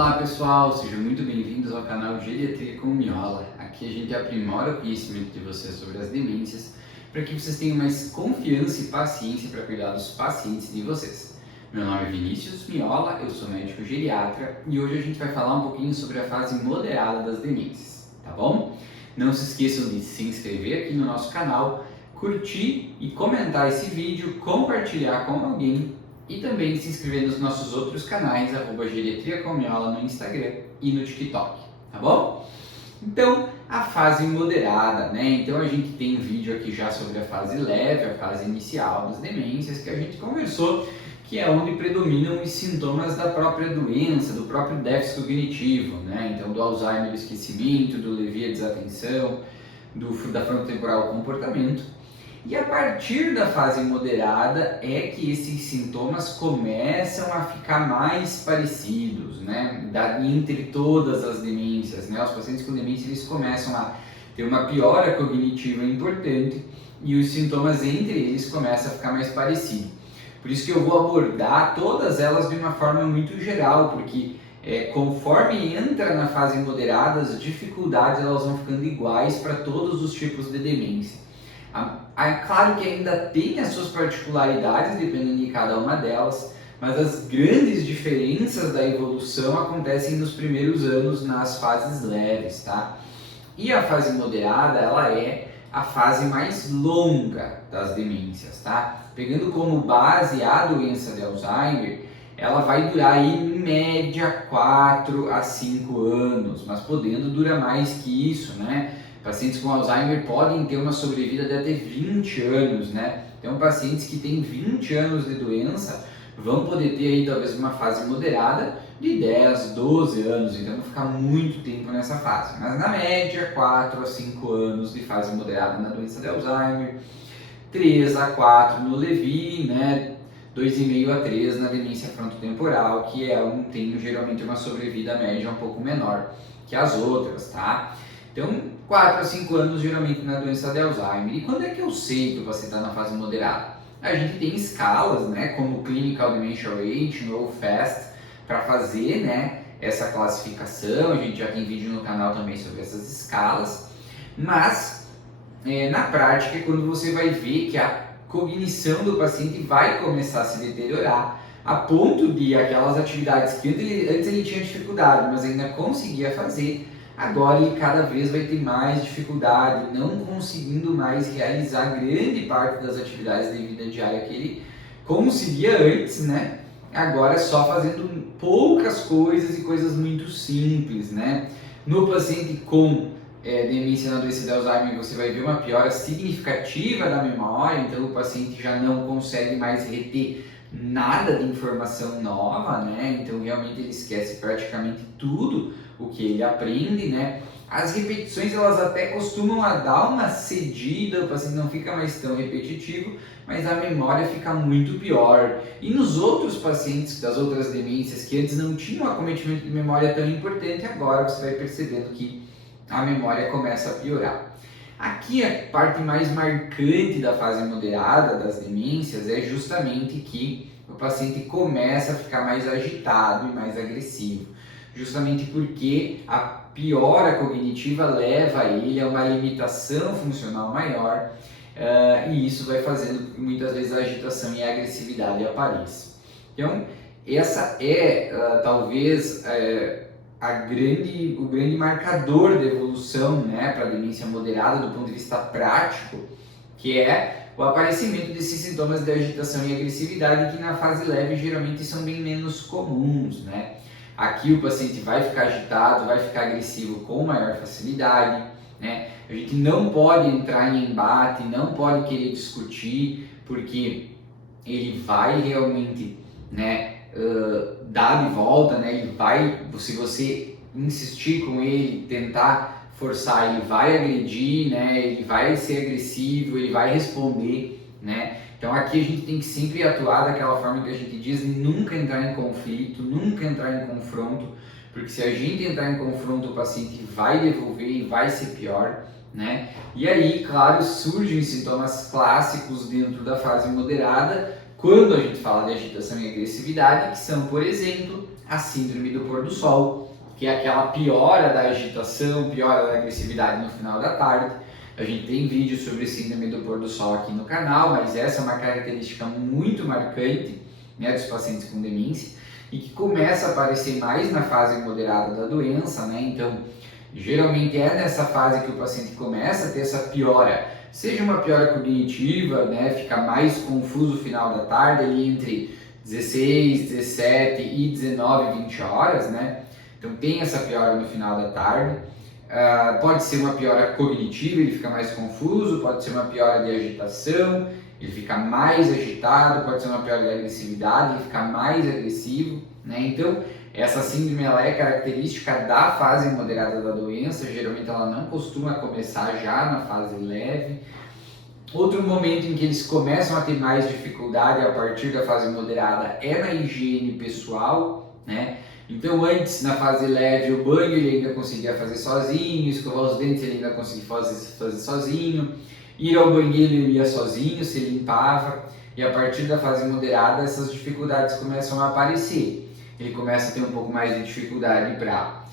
Olá pessoal, sejam muito bem-vindos ao canal Geriatria com Miola. Aqui a gente aprimora o conhecimento de vocês sobre as demências para que vocês tenham mais confiança e paciência para cuidar dos pacientes de vocês. Meu nome é Vinícius Miola, eu sou médico geriatra e hoje a gente vai falar um pouquinho sobre a fase moderada das demências, tá bom? Não se esqueçam de se inscrever aqui no nosso canal, curtir e comentar esse vídeo, compartilhar com alguém e também se inscrever nos nossos outros canais, Geriatria com Miola no Instagram e no TikTok, tá bom? Então, a fase moderada, né? Então a gente tem um vídeo aqui já sobre a fase leve, a fase inicial das demências, que a gente conversou, que é onde predominam os sintomas da própria doença, do próprio déficit cognitivo, né? Então, do Alzheimer, do esquecimento, do Lewy, a desatenção, da frontotemporal, o comportamento. E a partir da fase moderada é que esses sintomas começam a ficar mais parecidos, né? Entre todas as demências, né? Os pacientes com demência eles começam a ter uma piora cognitiva importante e os sintomas entre eles começam a ficar mais parecidos. Por isso que eu vou abordar todas elas de uma forma muito geral, porque conforme entra na fase moderada, as dificuldades elas vão ficando iguais para todos os tipos de demência. Claro que ainda tem as suas particularidades, dependendo de cada uma delas, mas as grandes diferenças da evolução acontecem nos primeiros anos nas fases leves, tá? E a fase moderada, ela é a fase mais longa das demências, tá? Pegando como base a doença de Alzheimer, ela vai durar aí, em média 4 a 5 anos, mas podendo durar mais que isso, né? Pacientes com Alzheimer podem ter uma sobrevida de até 20 anos, né? Então, pacientes que têm 20 anos de doença vão poder ter aí talvez uma fase moderada de 10, 12 anos, então vão ficar muito tempo nessa fase. Mas na média, 4 a 5 anos de fase moderada na doença de Alzheimer, 3 a 4 no Lewy, né? 2,5 a 3 na demência frontotemporal, que tem geralmente uma sobrevida média um pouco menor que as outras, tá? Então, 4 a 5 anos geralmente na doença de Alzheimer. E quando é que eu sei que o paciente está na fase moderada? A gente tem escalas, né, como Clinical Dementia Rating ou FAST, para fazer, né, essa classificação. A gente já tem vídeo no canal também sobre essas escalas. Mas, na prática, é quando você vai ver que a cognição do paciente vai começar a se deteriorar, a ponto de aquelas atividades que antes ele tinha dificuldade, mas ainda conseguia fazer, agora ele cada vez vai ter mais dificuldade, não conseguindo mais realizar grande parte das atividades de vida diária que ele conseguia antes, né? Agora só fazendo poucas coisas e coisas muito simples, né? No paciente com demência na doença de Alzheimer, você vai ver uma piora significativa da memória, então o paciente já não consegue mais reter nada de informação nova, né? Então realmente ele esquece praticamente tudo o que ele aprende, né? As repetições elas até costumam a dar uma cedida, o paciente não fica mais tão repetitivo, mas a memória fica muito pior. E nos outros pacientes das outras demências que antes não tinham um acometimento de memória tão importante, agora você vai percebendo que a memória começa a piorar. Aqui a parte mais marcante da fase moderada das demências é justamente que o paciente começa a ficar mais agitado e mais agressivo, justamente porque a piora cognitiva leva ele a uma limitação funcional maior, e isso vai fazendo com que muitas vezes a agitação e a agressividade apareçam. Então, essa é talvez o grande marcador de evolução, né, para a demência moderada do ponto de vista prático, que é o aparecimento desses sintomas de agitação e agressividade que na fase leve geralmente são bem menos comuns, né? Aqui o paciente vai ficar agitado, vai ficar agressivo com maior facilidade, né? A gente não pode entrar em embate, não pode querer discutir, porque ele vai realmente, né, dar de volta, né? Ele vai, se você insistir com ele, tentar forçar, ele vai agredir, né? Ele vai ser agressivo, ele vai responder, né? Então aqui a gente tem que sempre atuar daquela forma que a gente diz, nunca entrar em conflito, nunca entrar em confronto, porque se a gente entrar em confronto o paciente vai devolver e vai ser pior, né? E aí, claro, surgem sintomas clássicos dentro da fase moderada, quando a gente fala de agitação e agressividade, que são, por exemplo, a síndrome do pôr do sol, que é aquela piora da agitação, piora da agressividade no final da tarde. A gente tem vídeo sobre síndrome do pôr do sol aqui no canal, mas essa é uma característica muito marcante, né, dos pacientes com demência e que começa a aparecer mais na fase moderada da doença, né? Então, geralmente é nessa fase que o paciente começa a ter essa piora, seja uma piora cognitiva, né, fica mais confuso no final da tarde, ali entre 16, 17 e 19, 20 horas, né? Então tem essa piora no final da tarde. Pode ser uma piora cognitiva, ele fica mais confuso, pode ser uma piora de agitação, ele fica mais agitado, pode ser uma piora de agressividade, ele fica mais agressivo, né? Então, essa síndrome ela é característica da fase moderada da doença, geralmente ela não costuma começar já na fase leve. Outro momento em que eles começam a ter mais dificuldade a partir da fase moderada é na higiene pessoal, né? Então antes, na fase leve, o banho ele ainda conseguia fazer sozinho, escovar os dentes ele ainda conseguia fazer sozinho, ir ao banheiro ele ia sozinho, se limpava, e a partir da fase moderada essas dificuldades começam a aparecer. Ele começa a ter um pouco mais de dificuldade para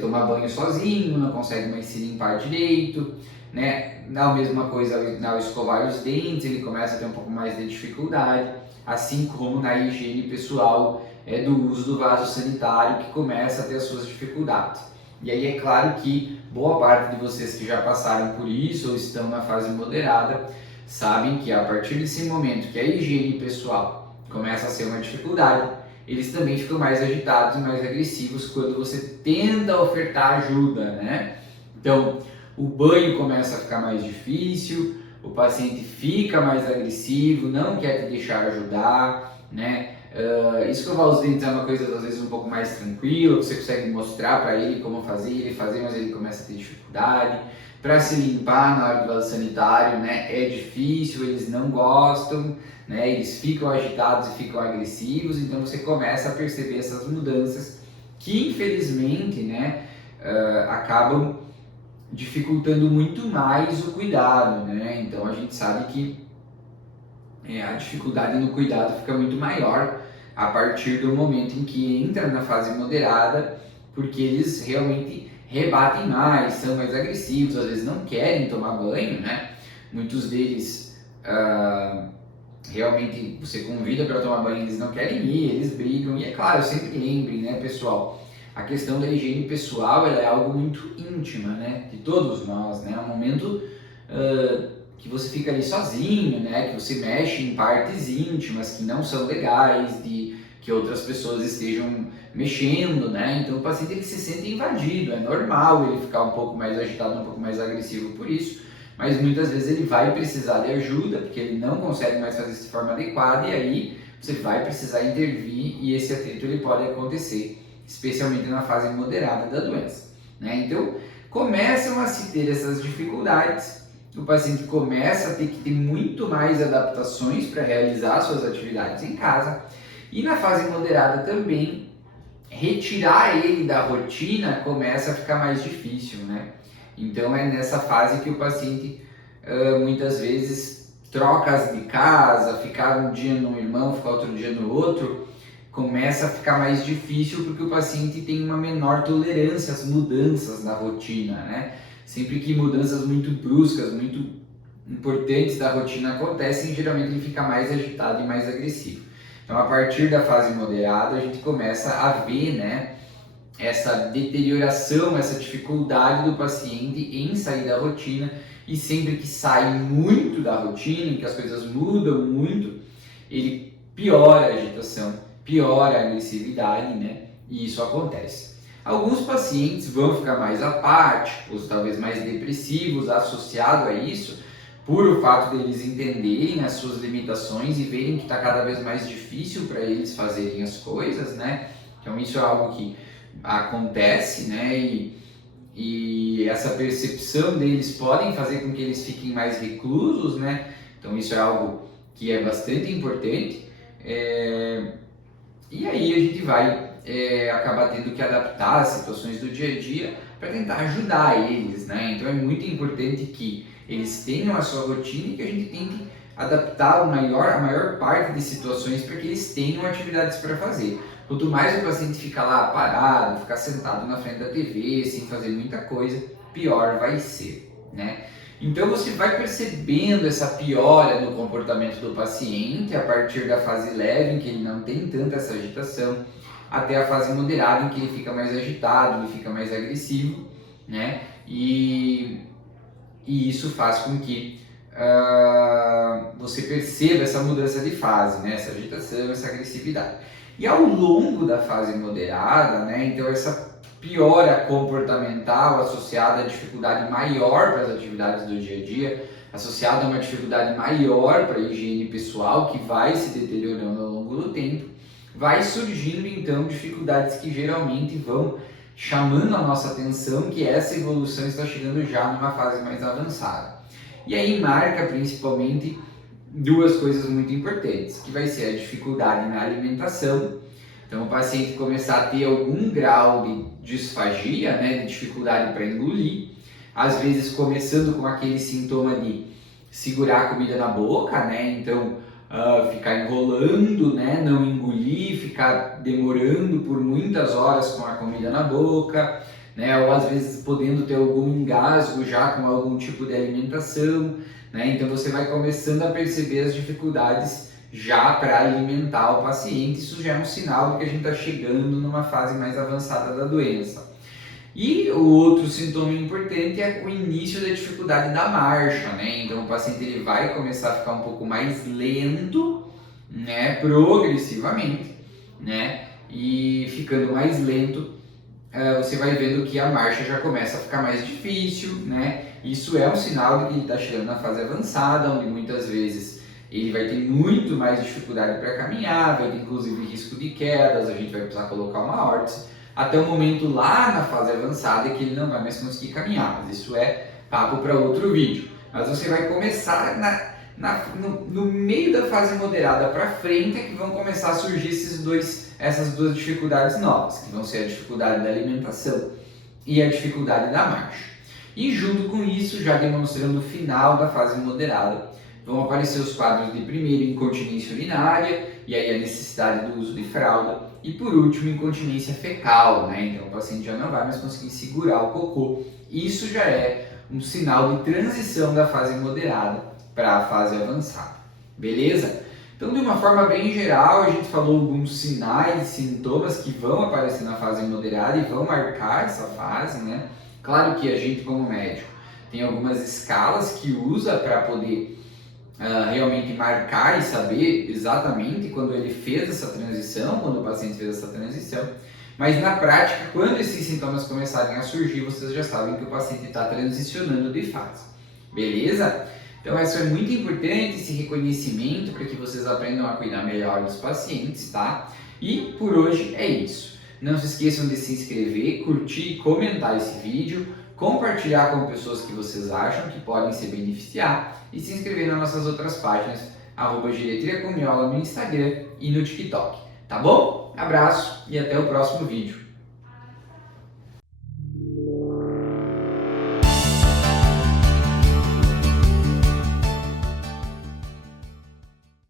tomar banho sozinho, não consegue mais se limpar direito, né? A mesma coisa ao escovar os dentes, ele começa a ter um pouco mais de dificuldade, assim como na higiene pessoal do uso do vaso sanitário, que começa a ter as suas dificuldades. E aí é claro que boa parte de vocês que já passaram por isso ou estão na fase moderada sabem que a partir desse momento que a higiene pessoal começa a ser uma dificuldade, eles também ficam mais agitados e mais agressivos quando você tenta ofertar ajuda, né? Então, o banho começa a ficar mais difícil, o paciente fica mais agressivo, não quer te deixar ajudar, né? Escovar os dentes é uma coisa às vezes um pouco mais tranquila, você consegue mostrar para ele como fazer, ele fazer, mas ele começa a ter dificuldade. Para se limpar na hora do vaso sanitário, né, é difícil, eles não gostam, né, eles ficam agitados e ficam agressivos, então você começa a perceber essas mudanças que infelizmente, né, acabam dificultando muito mais o cuidado, né? Então a gente sabe que a dificuldade no cuidado fica muito maior a partir do momento em que entra na fase moderada, porque eles realmente rebatem mais, são mais agressivos, às vezes não querem tomar banho, né? Muitos deles realmente você convida para tomar banho, eles não querem ir, eles brigam, e é claro, sempre lembrem, né, pessoal, a questão da higiene pessoal ela é algo muito íntima, né, de todos nós, né, é um momento que você fica ali sozinho, né, que você mexe em partes íntimas que não são legais, de que outras pessoas estejam mexendo, né, então o paciente ele se sente invadido, é normal ele ficar um pouco mais agitado, um pouco mais agressivo por isso, mas muitas vezes ele vai precisar de ajuda, porque ele não consegue mais fazer isso de forma adequada, e aí você vai precisar intervir, e esse atrito ele pode acontecer, especialmente na fase moderada da doença, né? Então, começam a se ter essas dificuldades, o paciente começa a ter que ter muito mais adaptações para realizar suas atividades em casa, e na fase moderada também, retirar ele da rotina começa a ficar mais difícil, né? Então é nessa fase que o paciente muitas vezes troca de casa, ficar um dia num irmão, ficar outro dia no outro, começa a ficar mais difícil porque o paciente tem uma menor tolerância às mudanças na rotina, né? Sempre que mudanças muito bruscas, muito importantes da rotina acontecem, geralmente ele fica mais agitado e mais agressivo. Então a partir da fase moderada a gente começa a ver, né, essa deterioração, essa dificuldade do paciente em sair da rotina, e sempre que sai muito da rotina, em que as coisas mudam muito, ele piora a agitação, piora a agressividade, né? E isso acontece. Alguns pacientes vão ficar mais apáticos, talvez mais depressivos associado a isso, por o fato deles entenderem as suas limitações e verem que está cada vez mais difícil para eles fazerem as coisas, né? Então isso é algo que acontece, né, e essa percepção deles podem fazer com que eles fiquem mais reclusos, né, então isso é algo que é bastante importante, e aí a gente vai acabar tendo que adaptar as situações do dia a dia para tentar ajudar eles, né, então é muito importante que eles tenham a sua rotina e que a gente tente adaptar a maior parte de situações para que eles tenham atividades para fazer. Quanto mais o paciente fica lá parado, ficar sentado na frente da TV, sem fazer muita coisa, pior vai ser, né? Então você vai percebendo essa piora no comportamento do paciente a partir da fase leve, em que ele não tem tanta essa agitação, até a fase moderada, em que ele fica mais agitado, ele fica mais agressivo, né? E isso faz com que você perceba essa mudança de fase, né? Essa agitação, essa agressividade. E ao longo da fase moderada, né? Então essa piora comportamental associada à dificuldade maior para as atividades do dia a dia, associada a uma dificuldade maior para a higiene pessoal, que vai se deteriorando ao longo do tempo, vai surgindo então dificuldades que geralmente vão chamando a nossa atenção que essa evolução está chegando já numa fase mais avançada. E aí marca principalmente duas coisas muito importantes, que vai ser a dificuldade na alimentação. Então o paciente começar a ter algum grau de disfagia, né, de dificuldade para engolir, às vezes começando com aquele sintoma de segurar a comida na boca, né, então ficar enrolando, né, não engolir, ficar demorando por muitas horas com a comida na boca, né, ou às vezes podendo ter algum engasgo já com algum tipo de alimentação, né, então você vai começando a perceber as dificuldades já para alimentar o paciente. Isso já é um sinal de que a gente está chegando numa fase mais avançada da doença. E o outro sintoma importante é o início da dificuldade da marcha, né? Então o paciente ele vai começar a ficar um pouco mais lento, né? Progressivamente, né? E ficando mais lento, você vai vendo que a marcha já começa a ficar mais difícil, né? Isso é um sinal de que ele está chegando na fase avançada, onde muitas vezes ele vai ter muito mais dificuldade para caminhar, vai ter inclusive risco de quedas, a gente vai precisar colocar uma órtese, até o momento lá na fase avançada que ele não vai mais conseguir caminhar, mas isso é papo para outro vídeo. Mas você vai começar no meio da fase moderada para frente, é que vão começar a surgir essas duas dificuldades novas, que vão ser a dificuldade da alimentação e a dificuldade da marcha. E junto com isso, já demonstrando o final da fase moderada, vão aparecer os quadros de primeiro incontinência urinária, e aí a necessidade do uso de fralda, e por último incontinência fecal, né? Então o paciente já não vai mais conseguir segurar o cocô. Isso já é um sinal de transição da fase moderada para a fase avançada, beleza? Então, de uma forma bem geral, a gente falou alguns sinais e sintomas que vão aparecer na fase moderada e vão marcar essa fase, né? Claro que a gente, como médico, tem algumas escalas que usa para poder realmente marcar e saber exatamente quando ele fez essa transição, quando o paciente fez essa transição, mas na prática, quando esses sintomas começarem a surgir, vocês já sabem que o paciente está transicionando de fase, beleza? Então isso é muito importante, esse reconhecimento, para que vocês aprendam a cuidar melhor dos pacientes, tá? E por hoje é isso. Não se esqueçam de se inscrever, curtir e comentar esse vídeo, compartilhar com pessoas que vocês acham que podem se beneficiar e se inscrever nas nossas outras páginas, @geriatria com Miola no Instagram e no TikTok, tá bom? Abraço e até o próximo vídeo.